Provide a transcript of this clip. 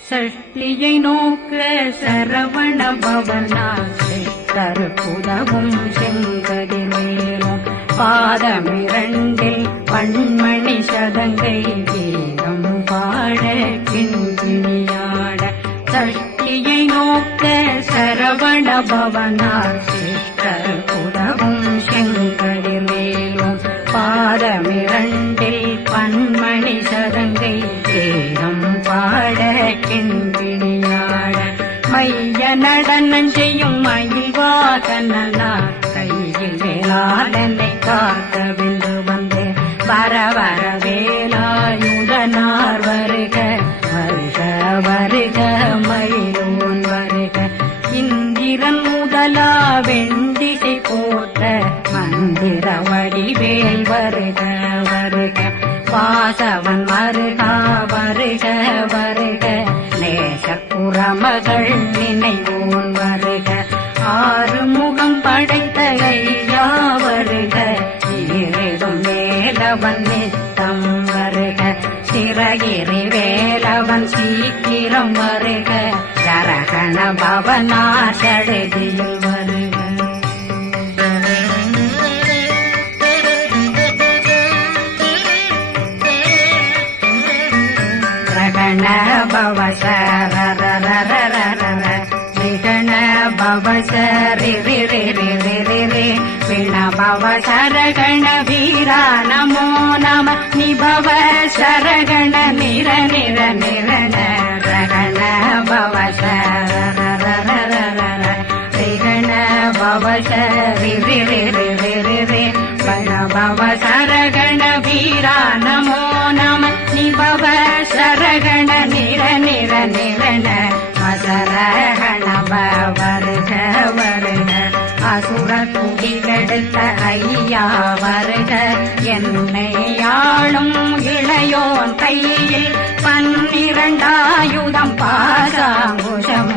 சஷ்டியை நோக்க சரவண பவனா கருப்புதவும் செங்கதி மேலும் பாதமிரண்டில் பண்மணி சதங்கை கீதம் பாட கிண்கிணியாட சஷ்டியை நோக்க சரவண பவனா கருப்புதவும் செங்கதி மேலும் பாதமிரண்டில் பண்மணி சதங்கை கீதம் பாட கிண்கிணியாட மைய நடனம் செய்யும் மயில்வாகனார் கையில் வேளாளனை காக்க வென்று வந்து வர வர வேலாயுதனார் வருக வருக வருக மயிலோன் வருக இந்திரன் முதலா வெண்டிசை போட்ட மந்திர வடிவேல் வருக வருக வாசவன் வருகா வருக வருக நேசப்புறமகள் நினைவோன் வருக ஆறு முகம் படைத்த ஐயா வருக ஈரிடும் வேலவன் நித்தம் வருக சிறகிரி வேலவன் சீக்கிரம் வருக ஜரகண பவனார் சடதியில் வருக ரகண பவசரரரரரர விகண பவசரி விண பவசரகண வீரா நமோ நம நிபவ சரகண நிர நிர நிரண ரகண பவசரரரரர விகண பவசரி வண பவசரகண வீரா நமோ நம நிபவ சரகண நிர நிர நிரண அசரகண வருக வருக அசுர குடிகெடுத்த ஐயா வருக என்னை ஆளும் இளையோன் கையில் 12 பாசாங்குஷம்